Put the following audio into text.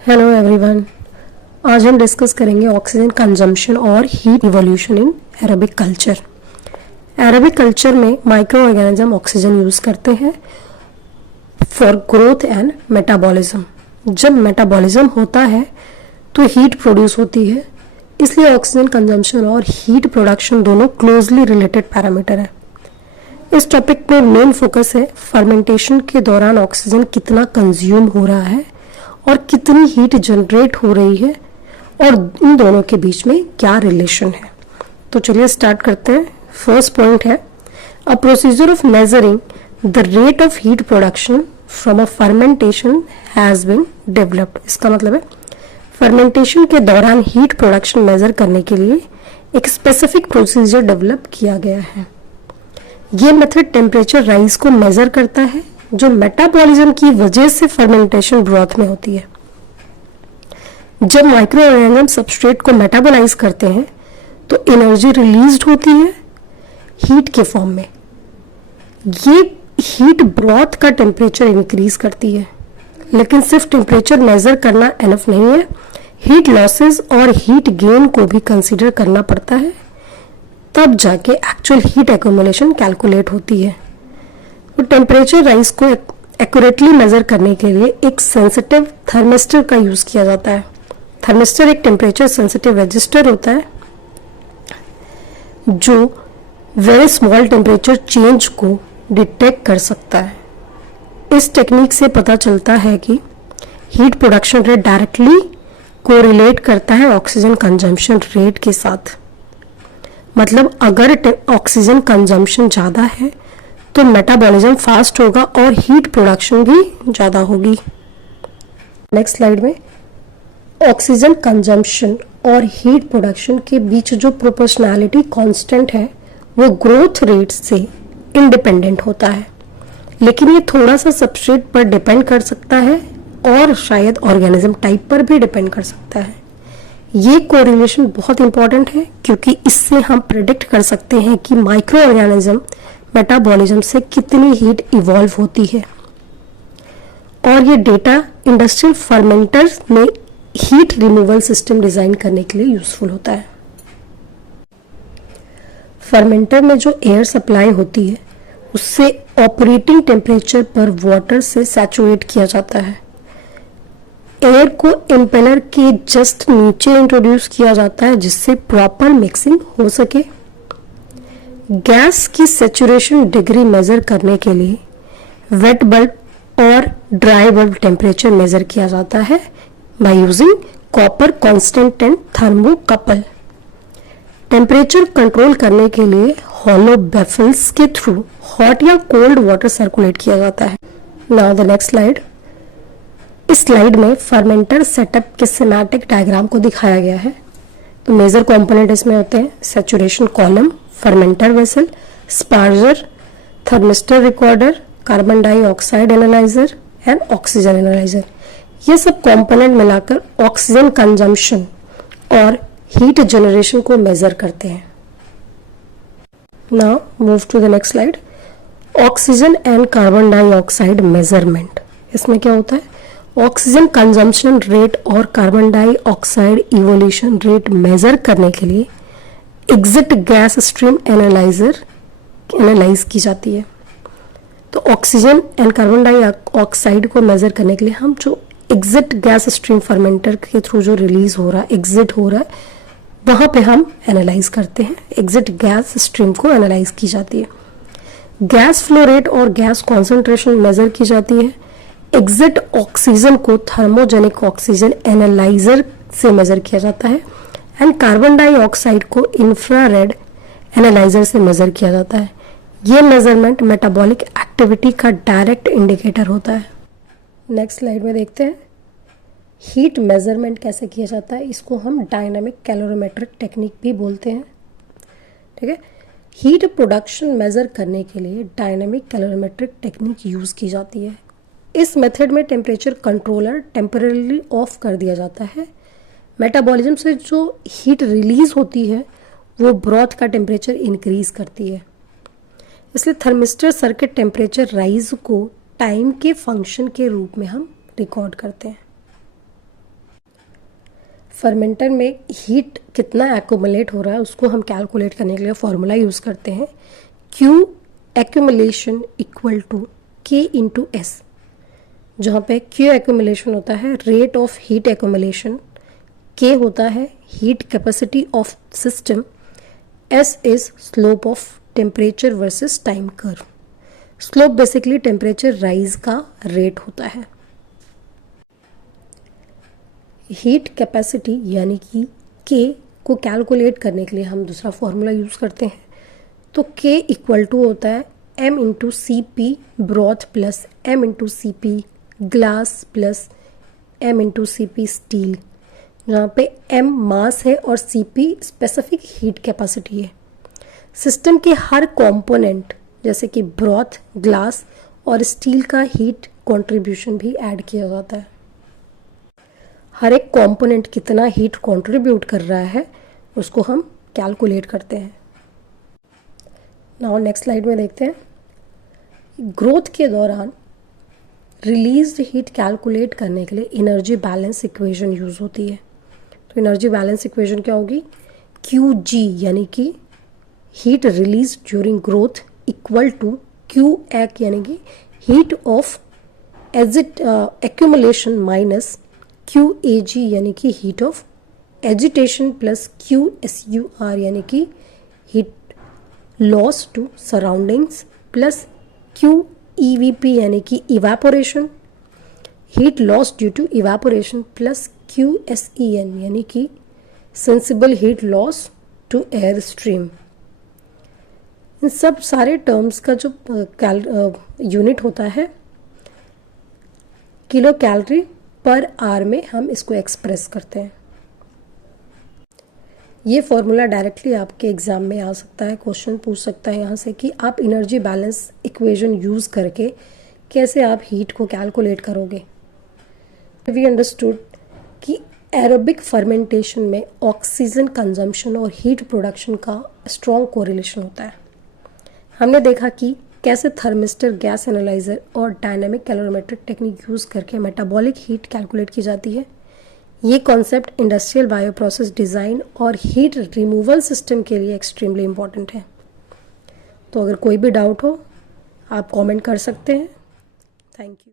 Hello everyone. आज हम discuss करेंगे ऑक्सीजन कंजम्पशन और heat evolution in aerobic culture. Aerobic culture में माइक्रो ऑर्गेनिज्म ऑक्सीजन यूज करते हैं फॉर ग्रोथ एंड मेटाबॉलिज्म। जब मेटाबॉलिज्म होता है तो हीट प्रोड्यूस होती है, इसलिए ऑक्सीजन कंजम्पशन और हीट प्रोडक्शन दोनों क्लोजली रिलेटेड पैरामीटर है। इस टॉपिक में मेन फोकस है फर्मेंटेशन के दौरान ऑक्सीजन कितना कंज्यूम हो रहा है और कितनी हीट जनरेट हो रही है और इन दोनों के बीच में क्या रिलेशन है। तो चलिए स्टार्ट करते हैं। फर्स्ट पॉइंट है a procedure of measuring the rate of heat production from a fermentation has been developed. इसका मतलब है फर्मेंटेशन के दौरान हीट प्रोडक्शन मेजर करने के लिए एक स्पेसिफिक प्रोसीजर डेवलप किया गया है। ये मेथड टेम्परेचर राइज को मेजर करता है जो मेटाबॉलिज्म की वजह से फर्मेंटेशन ब्रॉथ में होती है। जब माइक्रो ऑर्गेनिज्म सबस्ट्रेट को मेटाबोलाइज करते हैं तो एनर्जी रिलीज्ड होती है हीट के फॉर्म में। ये हीट ब्रॉथ का टेम्परेचर इंक्रीज करती है, लेकिन सिर्फ टेम्परेचर मेजर करना एनफ नहीं है, हीट लॉसेस और हीट गेन को भी कंसीडर करना पड़ता है, तब जाके एक्चुअल हीट एक्यूमुलेशन कैलकुलेट होती है। तो टेम्परेचर राइज को एक्यूरेटली मेजर करने के लिए एक सेंसिटिव थर्मिस्टर का यूज किया जाता है। थर्मिस्टर एक टेम्परेचर सेंसिटिव रजिस्टर होता है जो वेरी स्मॉल टेम्परेचर चेंज को डिटेक्ट कर सकता है। इस टेक्निक से पता चलता है कि heat production rate directly correlate करता है ऑक्सीजन कंजम्पशन रेट के साथ। मतलब अगर ऑक्सीजन कंजम्पशन ज्यादा है तो मेटाबॉलिज्म फास्ट होगा और हीट प्रोडक्शन भी ज्यादा होगी। नेक्स्ट स्लाइड में ऑक्सीजन कंजम्पशन और हीट प्रोडक्शन के बीच जो प्रोपोर्शनैलिटी कांस्टेंट है वो ग्रोथ रेट से इंडिपेंडेंट होता है, लेकिन ये थोड़ा सा सबस्ट्रेट पर डिपेंड कर सकता है और शायद ऑर्गेनिज्म टाइप पर भी डिपेंड कर सकता है। ये कोरिलेशन बहुत इंपॉर्टेंट है क्योंकि इससे हम प्रेडिक्ट कर सकते हैं कि माइक्रो ऑर्गेनिज्म मेटाबॉलिज्म से कितनी हीट इवॉल्व होती है, और ये डेटा इंडस्ट्रियल फर्मेंटर्स में हीट रिमूवल सिस्टम डिजाइन करने के लिए यूजफुल होता है। फर्मेंटर में जो एयर सप्लाई होती है उससे ऑपरेटिंग टेम्परेचर पर वाटर से सैचुरेट किया जाता है। एयर को इम्पेलर के जस्ट नीचे इंट्रोड्यूस किया जाता है जिससे प्रॉपर मिक्सिंग हो सके। गैस की सैचुरेशन डिग्री मेजर करने के लिए वेट बल्ब और ड्राई बल्ब टेम्परेचर मेजर किया जाता है by using copper constant and thermocouple. Temperature control करने के लिए हॉलो बेफल्स के थ्रू हॉट या कोल्ड वाटर सर्कुलेट किया जाता है। Now the next slide. इस स्लाइड में फर्मेंटर सेटअप के स्कीमेटिक डायग्राम को दिखाया गया है। तो मेजर कंपोनेंट इसमें होते हैं saturation column, fermenter vessel, sparger, thermistor recorder, carbon dioxide analyser and oxygen analyser. ये सब कंपोनेंट मिलाकर ऑक्सीजन कंजम्पशन और हीट जनरेशन को मेजर करते हैं। Now move to the next slide. Oxygen and carbon dioxide measurement. इसमें क्या होता है, ऑक्सीजन कंजम्पशन रेट और carbon dioxide evolution rate measure करने के लिए एग्जिट गैस स्ट्रीम एनालाइज की जाती है। तो ऑक्सीजन एंड कार्बन डाइऑक्साइड को मेजर करने के लिए हम जो एग्जिट गैस स्ट्रीम फर्मेंटर के थ्रू जो रिलीज हो रहा है, एग्जिट हो रहा है, वहां पे हम एनालाइज करते हैं। एग्जिट गैस स्ट्रीम को एनालाइज की जाती है। गैस फ्लो रेट और गैस कॉन्सेंट्रेशन मेजर की जाती है। एग्जिट ऑक्सीजन को थर्मोजेनिक ऑक्सीजन एनालाइजर से मेजर किया जाता है एंड कार्बन डाइऑक्साइड को इंफ्रारेड एनालाइजर से मेजर किया जाता है। ये मेजरमेंट मेटाबॉलिक एक्टिविटी का डायरेक्ट इंडिकेटर होता है। नेक्स्ट स्लाइड में देखते हैं हीट मेजरमेंट कैसे किया जाता है। इसको हम डायनामिक कैलोरीमेट्रिक टेक्निक भी बोलते हैं। ठीक है, हीट प्रोडक्शन मेजर करने के लिए डायनामिक कैलोरीमेट्रिक टेक्निक यूज की जाती है। इस मेथड में टेम्परेचर कंट्रोलर टेम्परेली ऑफ कर दिया जाता है। मेटाबॉलिज्म से जो हीट रिलीज होती है वो ब्रॉथ का टेम्परेचर इंक्रीज करती है, इसलिए थर्मिस्टर सर्किट टेम्परेचर राइज को टाइम के फंक्शन के रूप में हम रिकॉर्ड करते हैं। फर्मेंटर में हीट कितना एक्यूमुलेट हो रहा है उसको हम कैलकुलेट करने के लिए फॉर्मूला यूज़ करते हैं, Q accumulation equal to K into s, जहाँ पे Q एक्यूमुलेशन होता है rate of heat accumulation, K होता है heat capacity of system, S is slope of temperature versus time curve. Slope basically temperature rise का rate होता है। Heat capacity यानी कि K को कैलकुलेट करने के लिए हम दूसरा फॉर्मूला यूज़ करते हैं, तो K इक्वल टू होता है M into c p broth plus M into c p glass plus M into c p steel, जहाँ पे M मास है और c p specific heat capacity है। सिस्टम के हर कंपोनेंट जैसे कि ब्रॉथ, ग्लास और स्टील का हीट कंट्रीब्यूशन भी ऐड किया जाता है। हर एक कंपोनेंट कितना हीट कंट्रीब्यूट कर रहा है उसको हम कैलकुलेट करते हैं। नाउ नेक्स्ट स्लाइड में देखते हैं, ग्रोथ के दौरान रिलीज्ड हीट कैलकुलेट करने के लिए एनर्जी बैलेंस इक्वेशन यूज होती है। तो एनर्जी बैलेंस इक्वेशन क्या होगी, QG यानी कि heat release during growth equal to QAC यानी कि heat of accumulation minus QAG यानी कि heat of agitation plus QSUR यानी कि heat loss to surroundings plus QEVP यानी कि evaporation, heat loss due to evaporation plus QSEN यानी कि sensible heat loss to air stream. इन सब सारे टर्म्स का जो यूनिट होता है किलो कैलोरी पर आवर में हम इसको एक्सप्रेस करते हैं। ये फॉर्मूला डायरेक्टली आपके एग्जाम में आ सकता है, क्वेश्चन पूछ सकता है यहाँ से कि आप एनर्जी बैलेंस इक्वेशन यूज करके कैसे आप हीट को कैलकुलेट करोगे। वी अंडरस्टूड कि एरोबिक फर्मेंटेशन में ऑक्सीजन कंजम्पशन और हीट प्रोडक्शन का स्ट्रॉन्ग कोरिलेशन होता है। हमने देखा कि कैसे थर्मिस्टर, गैस एनालाइजर और डायनामिक कैलोरीमेट्रिक टेक्निक यूज़ करके मेटाबॉलिक हीट कैलकुलेट की जाती है। ये कॉन्सेप्ट इंडस्ट्रियल बायोप्रोसेस डिज़ाइन और हीट रिमूवल सिस्टम के लिए एक्सट्रीमली इम्पॉर्टेंट है। तो अगर कोई भी डाउट हो आप कमेंट कर सकते हैं। Thank you.